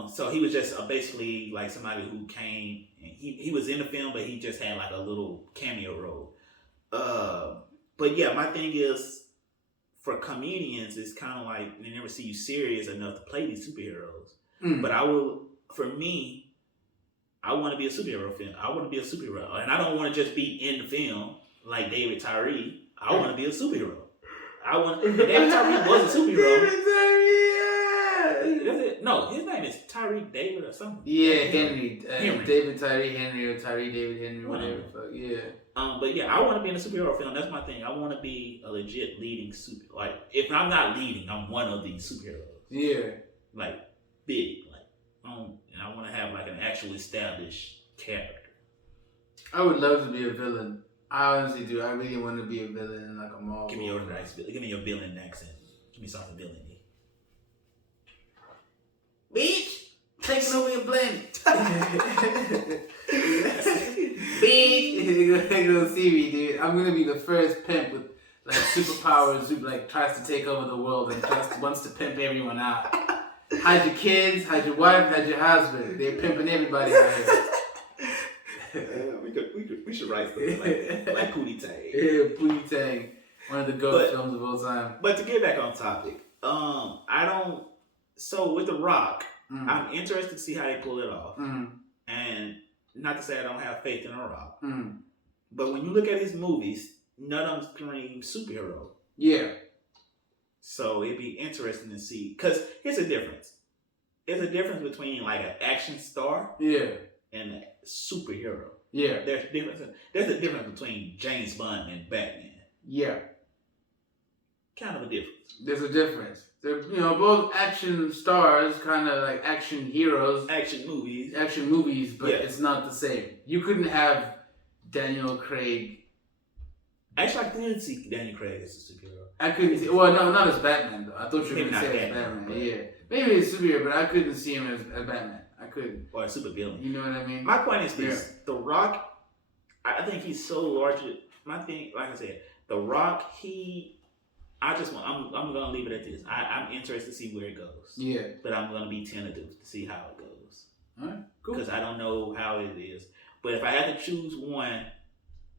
So he was just basically like somebody who came, and he was in the film, but he just had like a little cameo role. But yeah, my thing is, for comedians, it's kind of like they never see you serious enough to play these superheroes. But I want to be a superhero film. I want to be a superhero, and I don't want to just be in the film like David Tyree. I want to be a superhero. David Tyree was a superhero. No, his name is Tyreek David or something. Yeah, Henry. David Tyree Henry or Tyree David Henry, whatever. Yeah. But yeah, I want to be in a superhero film. That's my thing. I want to be a legit leading like, if I'm not leading, I'm one of these superheroes. Yeah. Like big, and I want to have like an actual established character. I would love to be a villain. I honestly do. I really want to be a villain in like a Marvel. Give me your villain accent. Give me something villain. Bitch, taking over your planet. Bitch, they're gonna see me, dude. I'm gonna be the first pimp with like superpowers who like tries to take over the world and just wants to pimp everyone out. Hide your kids, hide your wife, hide your husband. They're pimping everybody out here. We should write something like Pootie Tang. Yeah, Pootie Tang. One of the GOAT films of all time. But to get back on topic, I don't. So with The Rock, I'm interested to see how they pull it off, and not to say I don't have faith in The Rock, but when you look at his movies, none of them scream superhero. Yeah. So it'd be interesting to see, because here's a difference. There's a difference between like an action star, and a superhero. Yeah. There's a difference between James Bond and Batman. Yeah. Kind of a difference. There's a difference. They're, both action stars, kind of like action heroes. Action movies, but it's not the same. You couldn't have Daniel Craig. Actually, I didn't see Daniel Craig as a superhero. I couldn't see. Well, no, not as Batman though. I thought you were going to say as Batman. But yeah, maybe he's a superhero, but I couldn't see him as Batman. I couldn't. Or a supervillain. You know what I mean? My point is this: The Rock. I think he's so large. My thing, like I said, The Rock. I'm gonna leave it at this. I'm interested to see where it goes. Yeah. But I'm gonna be tentative to see how it goes. Alright, cool. Because I don't know how it is. But if I had to choose one,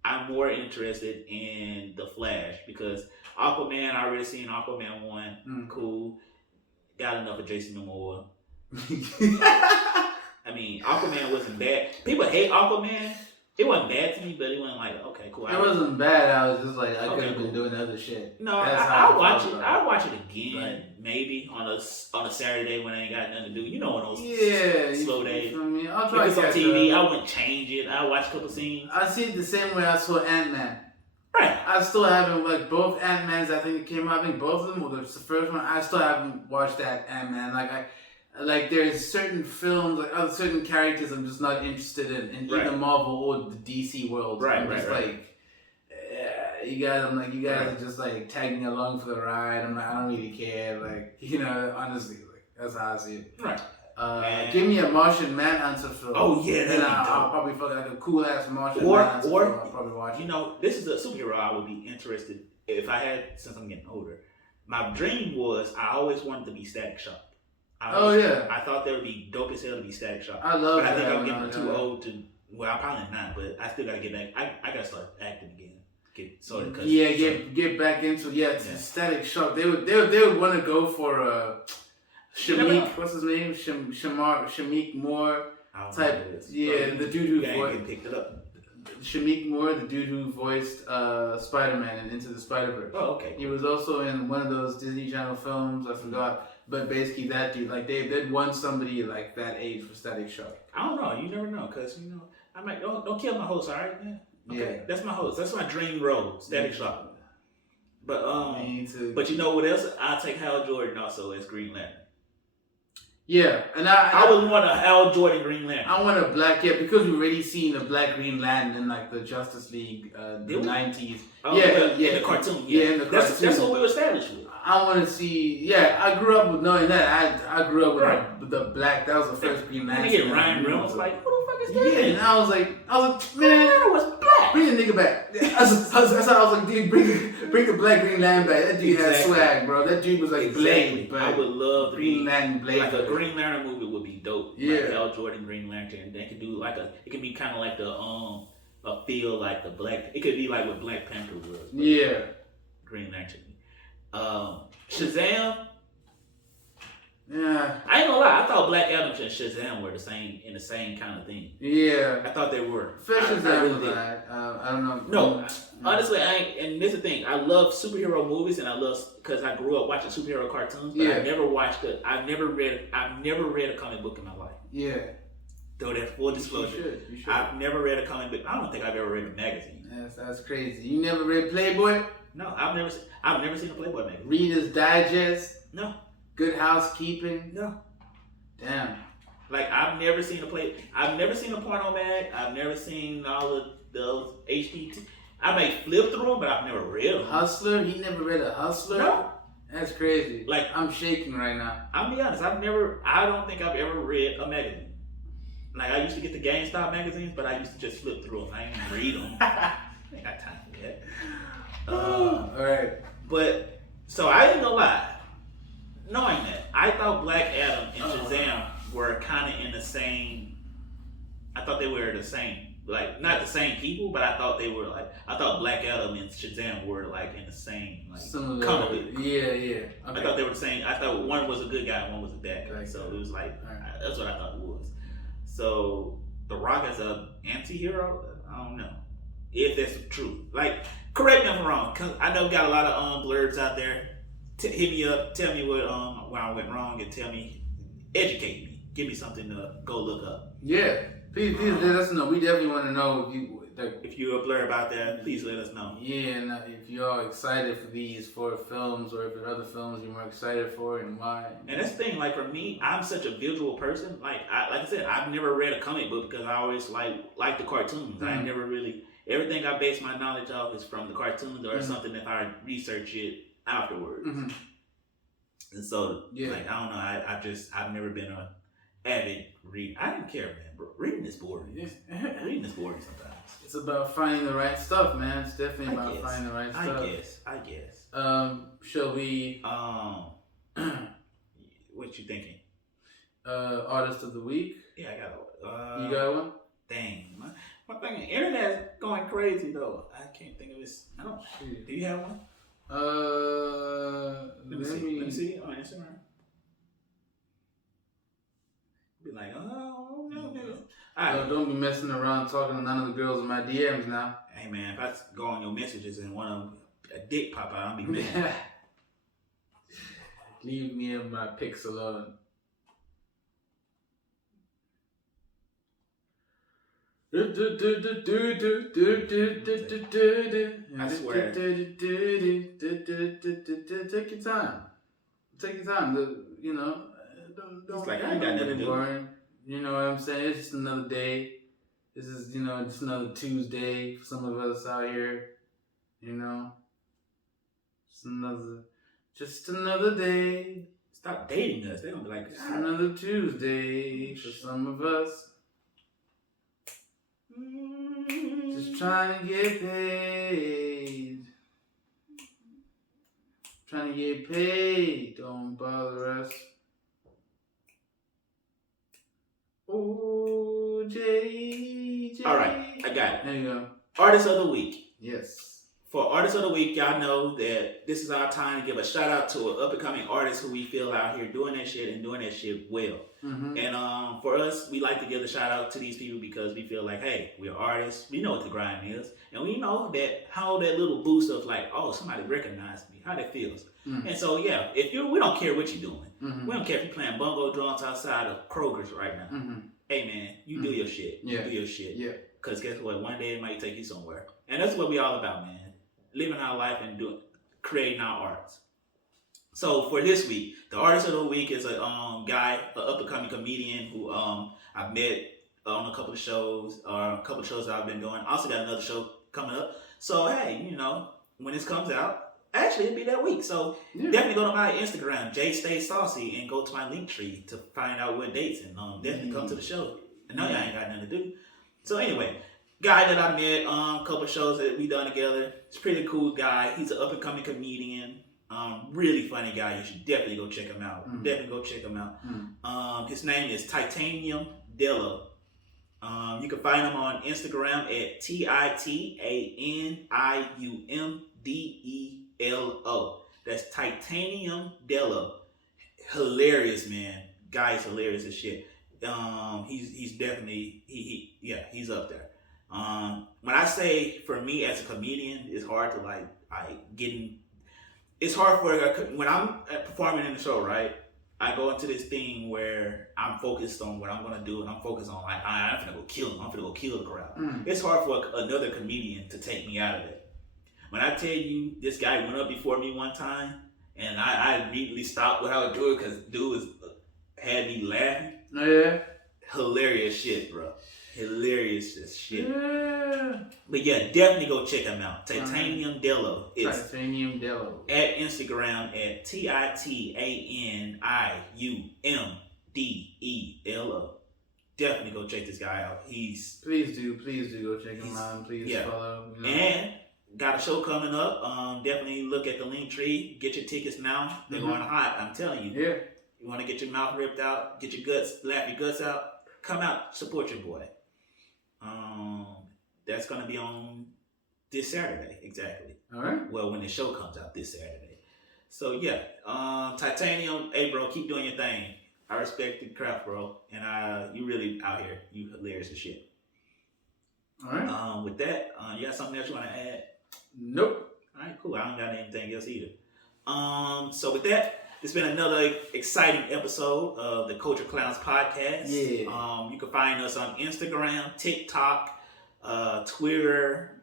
I'm more interested in The Flash, because Aquaman, I already seen Aquaman 1. Cool. Got enough of Jason Momoa. I mean, Aquaman wasn't bad. People hate Aquaman. It wasn't bad to me, but it wasn't like, okay, cool. It wasn't bad. I was just like, I could have been doing other shit. No, I'll watch it. I'll watch it again, maybe on a Saturday when I ain't got nothing to do. You know, on those slow days. I'll try if it's on TV, I wouldn't change it. I'll watch a couple scenes. I see it the same way I saw Ant-Man. Right. I still haven't, like, both Ant-Mans, I think it came out, I think both of them, or it's the first one, I still haven't watched that Ant-Man. Like there's certain films, like other certain characters I'm just not interested in either Marvel or the DC world. I'm just like, you guys are just like tagging along for the ride. I'm like, I don't really care. Like, honestly, like that's how I see it. Right. Give me a Martian Manhunter film. Oh yeah, then I'll probably fuck like a cool ass Martian Manhunter film. I'll probably watch it. This is a superhero I would be interested if I had, since I'm getting older. My dream was I always wanted to be Static Shock. I thought that would be dope as hell to be Static Shock. I love that. But I think I'm getting too old to. Well, I'm probably not, but I still gotta get back. I gotta start acting again. Get back into Static Shock. They would want to go for Shamik. What's his name? Shamik Moore type. The dude who picked it up. Shamik Moore, the dude who voiced Spider-Man and Into the Spider-Verse. Oh, okay. He was also in one of those Disney Channel films. I forgot. But basically, that dude, like they'd want somebody like that age for Static Shock. I don't know. You never know, cause I might don't kill my host. All right, man. Okay. Yeah. That's my host. That's my dream role, Static Shock. But but you know what else? I'll take Hal Jordan also as Green Lantern. Yeah, and I would want a Hal Jordan Green Lantern. I want a black, because we've already seen a black Green Lantern in like the Justice League, the 90s. Oh, in the cartoon. In the cartoon. That's what we were established with. I want to see. I grew up with knowing that. I grew up with the black. That was the first Green Lantern. You get Ryan Reynolds like, who the fuck is that? Yeah, and I was like, man, was black. Bring the nigga back. I was like, dude, bring the black Green Lantern back. That dude had swag, bro. That dude was like Blade. But I would love Green Lantern Blade. Like a Green Lantern movie would be dope. Yeah. Like Hal Jordan Green Lantern. They could do it can be kind of like a feel like the black. It could be like what Black Panther was. Yeah. Green Lantern. Shazam. Yeah. I ain't gonna lie. I thought Black Adam and Shazam were the same kind of thing. Yeah. I thought they were. Shazam I don't know. No. Honestly, I ain't. And this is the thing. I love superhero movies, and I love because I grew up watching superhero cartoons. But I never watched it. I've never read a comic book in my life. Yeah. Though that's full disclosure. You should. I've never read a comic book. I don't think I've ever read a magazine. That's crazy. You never read Playboy? No, I've never seen a Playboy magazine. Reader's Digest? No. Good Housekeeping? No. Damn. Like I've never seen a porno mag. I've never seen all of those HDT. I may flip through them, but I've never read them. Hustler? You never read a Hustler? No. That's crazy. Like I'm shaking right now. I'll be honest. I don't think I've ever read a magazine. Like I used to get the GameStop magazines, but I used to just flip through them. I didn't read them. I ain't got time for that. All right. But so I ain't gonna lie. Knowing that, I thought Black Adam and Shazam were kind of in the same. I thought they were the same. like not the same people, but I thought they were like I thought Black Adam and Shazam were like in the same like comic. Yeah. Okay. I thought they were the same. I thought one was a good guy, and one was a bad guy. So it was like that's what I thought it was. So The Rock as a anti-hero, I don't know if that's true. Like, correct me if I'm wrong, cause I know we got a lot of blurbs out there. Hit me up, tell me where I went wrong, and educate me, give me something to go look up. Yeah, please let us know. We definitely want to know if you're a blurb out there. Please let us know. Yeah, and if y'all excited for these 4 films, or if there are other films you're more excited for, and why. And that's the thing. Like for me, I'm such a visual person. Like I said, I've never read a comic book because I always like the cartoons. Mm-hmm. I never really everything I base my knowledge off is from the cartoons or something if I research it afterwards. Mm-hmm. And so, like, I don't know. I've never been an avid reader. I didn't care, man, bro. Reading is boring. Reading is boring sometimes. It's about finding the right stuff, man. It's definitely about finding the right stuff. I guess. Shall we? What you thinking? Artist of the week. Yeah, I got one. You got one? Dang, my fucking internet's going crazy though. I can't think of this. I don't. Do you have one? Let me see on Instagram. Be like, oh no, nigga. Alright. Don't be messing around talking to none of the girls in my DMs now. Hey man, if I go on your messages and one of them a dick pop out, I'll be mad. Leave me and my pics alone. I swear. Take your time. Take your time. Don't like I ain't got nothing boring. You know what I'm saying? It's just another day. This is, just another Tuesday for some of us out here. Just another day. Stop dating us. They gonna be like, it's another Tuesday for some of us. Just trying to get paid. Trying to get paid. Don't bother us. Oh, J. All right, I got it. There you go. Artist of the week. Yes. For Artist of the Week, y'all know that this is our time to give a shout out to an up and coming artist who we feel out here doing that shit and doing that shit well. Mm-hmm. And for us, we like to give a shout out to these people because we feel like, hey, we're artists. We know what the grind is, and we know that how that little boost of like, oh, somebody recognized me, how that feels. Mm-hmm. And so yeah, we don't care what you're doing. Mm-hmm. We don't care if you're playing bongo drums outside of Kroger's right now. Mm-hmm. Hey man, you do your shit. Yeah. You do your shit. Yeah. Because guess what? One day it might take you somewhere, and that's what we all about, man. Living our life and creating our arts. So for this week, the artist of the week is a guy, an up and coming comedian who I've met on a couple of shows that I've been doing. Also got another show coming up. So hey, when this comes out, actually it'll be that week. So definitely go to my Instagram, JStaySaucy, and go to my link tree to find out what dates and definitely come to the show. I know y'all ain't got nothing to do. So anyway. Guy that I met, a couple of shows that we done together. He's a pretty cool guy. He's an up and coming comedian. Really funny guy. You should definitely go check him out. Mm. Definitely go check him out. His name is Titanium Dello. You can find him on Instagram at TITANIUMDELO. That's Titanium Dello. Hilarious, man. Guy's hilarious as shit. He's definitely he's up there. When I say for me as a comedian, it's hard to it's hard for when I'm performing in the show, right? I go into this thing where I'm focused on what I'm gonna do, and I'm focused on like I'm gonna go kill him. I'm gonna go kill the crowd. It's hard for another comedian to take me out of it. When I tell you this guy went up before me one time, and I immediately stopped what I was doing because dude had me laughing. Oh yeah, hilarious shit, bro. Hilarious as shit. Yeah. But yeah, definitely go check him out. Titanium Dello. It's Titanium Dello. At Instagram at TITANIUMDELO. Definitely go check this guy out. Please do go check him out. Please follow. And got a show coming up. Definitely look at the link tree. Get your tickets now. They're going hot. I'm telling you. Yeah. You want to get your mouth ripped out, get your guts, laugh your guts out. Come out, support your boy. that's going to be on this Saturday, exactly. All right. Well, when the show comes out this Saturday. So yeah, Titanium, hey bro, keep doing your thing. I respect the craft, bro, and you really out here. You hilarious as shit. All right. With that, you got something else you want to add? Nope. All right, cool. I don't got anything else either. So with that, it's been another exciting episode of the Culture Clowns podcast. Yeah. You can find us on Instagram, TikTok, Twitter.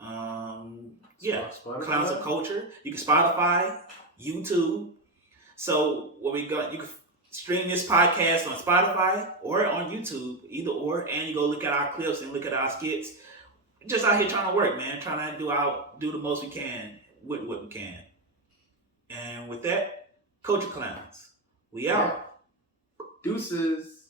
Spotify? Clowns of Culture. You can Spotify, YouTube. So what we got? You can stream this podcast on Spotify or on YouTube, either or, and you go look at our clips and look at our skits. Just out here trying to work, man. Trying to do the most we can with what we can. And with that, Culture Clowns, we out. Deuces.